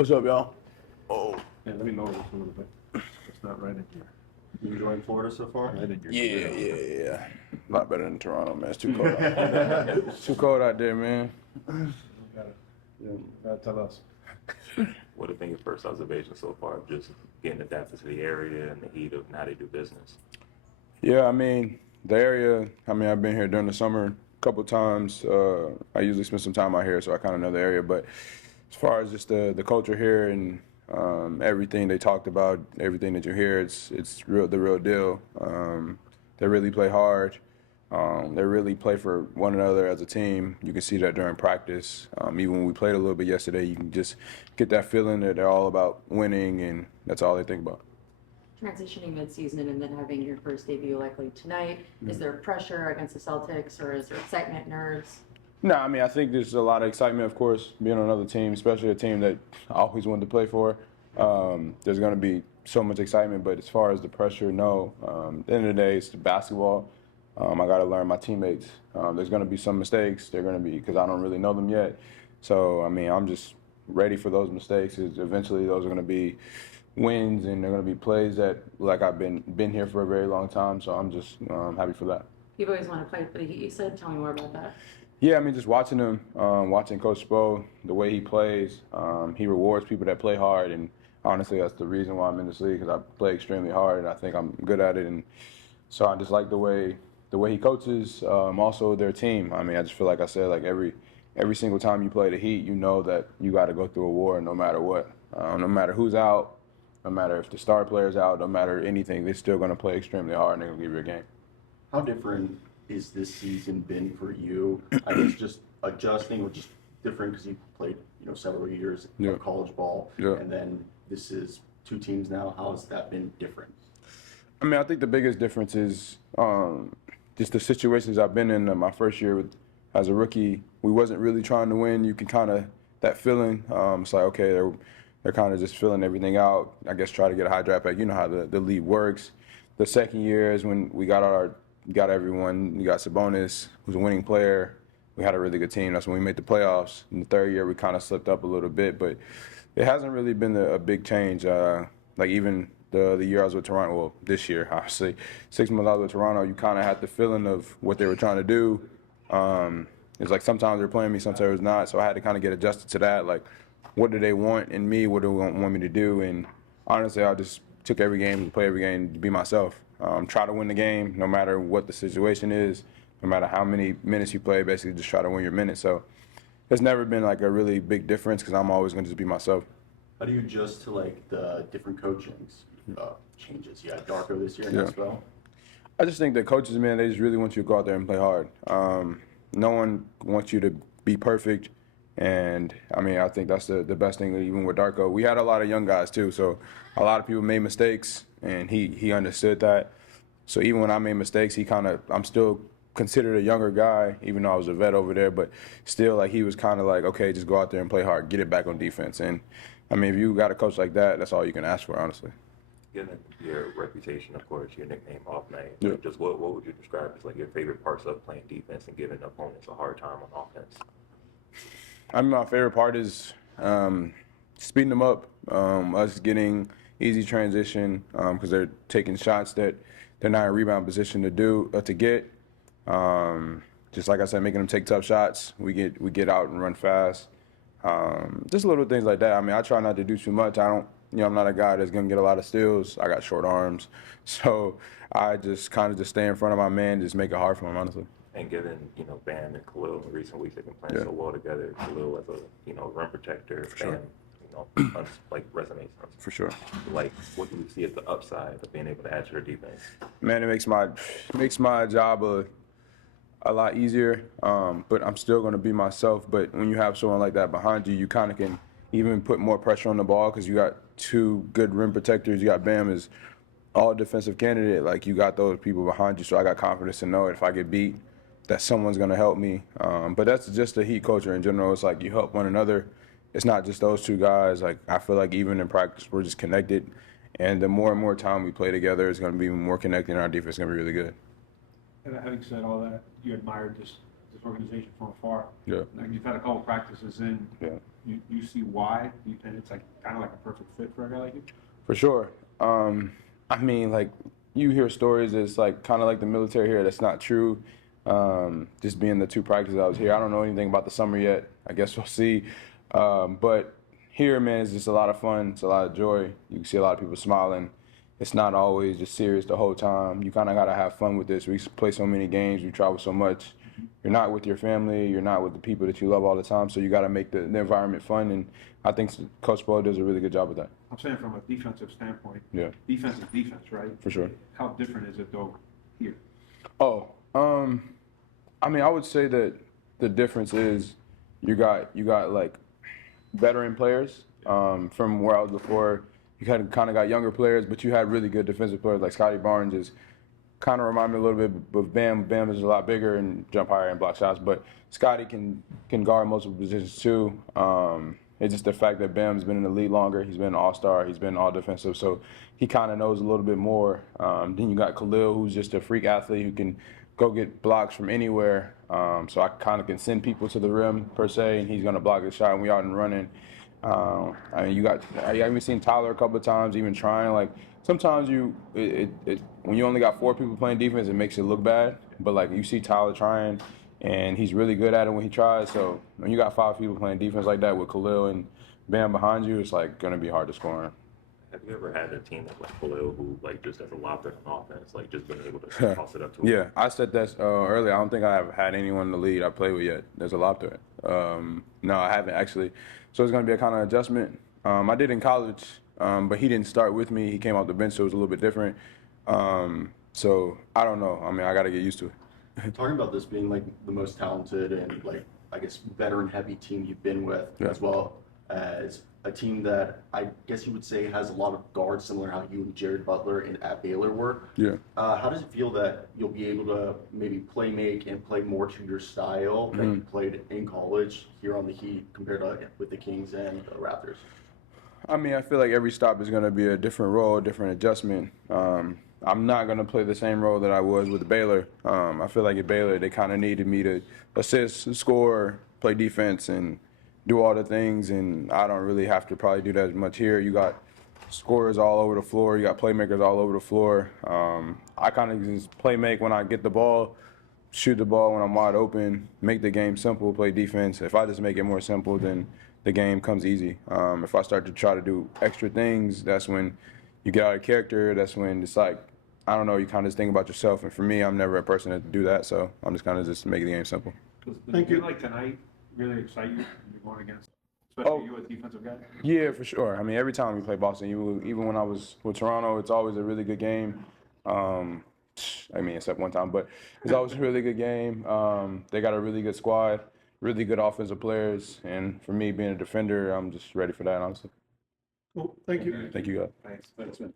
What's up, y'all? Oh. Yeah, let me lower this a little bit. It's not right in here. You enjoying Florida so far? Right in here. Yeah. A lot better than Toronto, man. It's too cold out there. It's too cold out there, man. Gotta tell us. What have been your first observations so far of just getting adapted to the area and the heat of how they do business? Yeah, I mean, the area, I've been here during the summer a couple times. I usually spend some time out here, so I kind of know the area. But as far as just the culture here and everything they talked about, everything that you hear, it's the real deal. They really play hard. They really play for one another as a team. You can see that during practice. Even when we played a little bit yesterday, you can just get that feeling that they're all about winning, and that's all they think about. Transitioning mid-season and then having your first debut likely tonight, is there pressure against the Celtics, or is there excitement, nerves? No, I think there's a lot of excitement, of course, being on another team, especially a team that I always wanted to play for. There's going to be so much excitement, but as far as the pressure, no. At the end of the day, it's basketball. I got to learn my teammates. There's going to be some mistakes. They're going to be, because I don't really know them yet. So, I'm just ready for those mistakes. Eventually, those are going to be wins, and they're going to be plays that, like, I've been here for a very long time. So I'm just happy for that. You've always wanted to play for the Heat, you said. Tell me more about that. Yeah, just watching him, watching Coach Spo, the way he plays, he rewards people that play hard, and honestly, that's the reason why I'm in this league, because I play extremely hard, and I think I'm good at it, and so I just like the way he coaches, also their team. I just feel like I said, like every single time you play the Heat, you know that you got to go through a war no matter what, no matter who's out, no matter if the star player's out, no matter anything, they're still going to play extremely hard, and they're going to give you a game. How different is this season been for you? I guess just adjusting, which is different because you played, several years of college ball, and then this is two teams now. How has that been different? I think the biggest difference is just the situations I've been in. My first year as a rookie, we wasn't really trying to win. You can kind of, that feeling, it's like, okay, they're kind of just filling everything out. I guess try to get a high draft pick. You know how the league works. The second year is when we got everyone. We got Sabonis, who's a winning player. We had a really good team. That's when we made the playoffs. In the third year, we kind of slipped up a little bit, but it hasn't really been a big change. Like even the year I was with Toronto, well, this year, obviously, 6 months I was with Toronto, you kind of had the feeling of what they were trying to do. It's like sometimes they're playing me, sometimes not, so I had to kind of get adjusted to that. Like, what do they want in me? What do they want me to do? And honestly, I just took every game to play every game to be myself. Try to win the game no matter what the situation is, no matter how many minutes you play, basically just try to win your minutes. So it's never been like a really big difference because I'm always going to just be myself. How do you adjust to like the different coachings changes? You had Darko this year as well. I just think that coaches, man, they just really want you to go out there and play hard. No one wants you to be perfect. And, I think that's the best thing, even with Darko. We had a lot of young guys, too, so a lot of people made mistakes, and he understood that. So even when I made mistakes, I'm still considered a younger guy, even though I was a vet over there, but still, like, he was kind of like, okay, just go out there and play hard, get it back on defense. And, if you got a coach like that, that's all you can ask for, honestly. Given your reputation, of course, your nickname, Off Night, Yeah. just what would you describe as like your favorite parts of playing defense and giving opponents a hard time on offense? My favorite part is speeding them up, us getting easy transition because they're taking shots that they're not in rebound position to get. Just like I said, making them take tough shots. We get out and run fast. Just little things like that. I try not to do too much. I'm not a guy that's gonna get a lot of steals. I got short arms, so I just kind of just stay in front of my man, just make it hard for him, honestly. And given, Bam and Khalil in recent weeks, they've been playing so well together. Khalil as a, rim protector, sure. Bam, like resume sense. For sure. Like, what do you see as the upside of being able to add to their defense? Man, it makes my job a lot easier, but I'm still going to be myself. But when you have someone like that behind you, you kind of can even put more pressure on the ball because you got two good rim protectors. You got Bam as all defensive candidate. Like, you got those people behind you, so I got confidence to know if I get beat, that someone's going to help me. But that's just the Heat culture in general. It's like you help one another. It's not just those two guys. Like, I feel like even in practice, we're just connected. And the more and more time we play together, it's going to be even more connected, and our defense is going to be really good. And having said all that, you admired this organization from afar. Yeah. Like, you've had a couple practices in. Yeah. you see why, and it's like kind of like a perfect fit for a guy like you? For sure. I mean, like, you hear stories that's like kind of like the military here. That's not true. Just being the 2 practices I was here, I don't know anything about the summer yet. I guess we'll see. But here, man, it's just a lot of fun. It's a lot of joy. You can see a lot of people smiling. It's not always just serious the whole time. You kind of got to have fun with this. We play so many games. We travel so much. You're not with your family. You're not with the people that you love all the time. So you got to make the environment fun. And I think Coach Bo does a really good job with that. I'm saying from a defensive standpoint. Yeah. Defense is defense, right? For sure. How different is it though here? Oh, I mean, I would say that the difference is you got like veteran players from where I was before. You kind of got younger players, but you had really good defensive players like Scotty Barnes is kind of remind me a little bit of Bam. Bam is a lot bigger and jump higher and block shots, but Scotty can guard multiple positions too. It's just the fact that Bam's been in the league longer. He's been an all-star. He's been all defensive, so he kind of knows a little bit more. Then you got Khalil, who's just a freak athlete who can go get blocks from anywhere. So I kind of can send people to the rim per se, and he's gonna block a shot, and we out and running. I mean, I even seen Tyler a couple of times, even trying. Like sometimes when you only got 4 people playing defense, it makes it look bad. But like you see Tyler trying, and he's really good at it when he tries. So when you got 5 people playing defense like that with Khalil and Bam behind you, it's like gonna be hard to score on. Have you ever had a team like Khalil who like just has a lot of offense, like just being able to toss it up to him? Yeah, I said that earlier. I don't think I have had anyone in the league I play with yet. There's a lot to it. No, I haven't actually. So it's going to be a kind of adjustment. I did in college, but he didn't start with me. He came off the bench, so it was a little bit different. So I don't know. I mean, I got to get used to it. Talking about this being like the most talented and like, I guess, veteran heavy team you've been with, Yeah. as well as a team that I guess you would say has a lot of guards, similar to how you and Jared Butler at Baylor were. Yeah. How does it feel that you'll be able to maybe play make and play more to your style that you played in college here on the Heat compared to with the Kings and the Raptors? I mean, I feel like every stop is going to be a different role, a different adjustment. I'm not going to play the same role that I was with Baylor. I feel like at Baylor, they kind of needed me to assist, score, play defense, and do all the things, and I don't really have to probably do that as much here. You got scorers all over the floor. You got playmakers all over the floor. I kind of just play make when I get the ball, shoot the ball when I'm wide open, make the game simple, play defense. If I just make it more simple, then the game comes easy. If I start to try to do extra things, that's when you get out of character. That's when it's like, I don't know, you kind of just think about yourself. And for me, I'm never a person to do that, so I'm just kind of just making the game simple. Thank you. Like tonight really excite you when you're going against, especially you as defensive guy? Yeah, for sure. I mean, every time we play Boston, even when I was with Toronto, it's always a really good game. I mean, except one time, but it's always a really good game. They got a really good squad, really good offensive players, and for me, being a defender, I'm just ready for that, honestly. Cool. Thank you. Thank you, guys. Thanks. Thanks, man.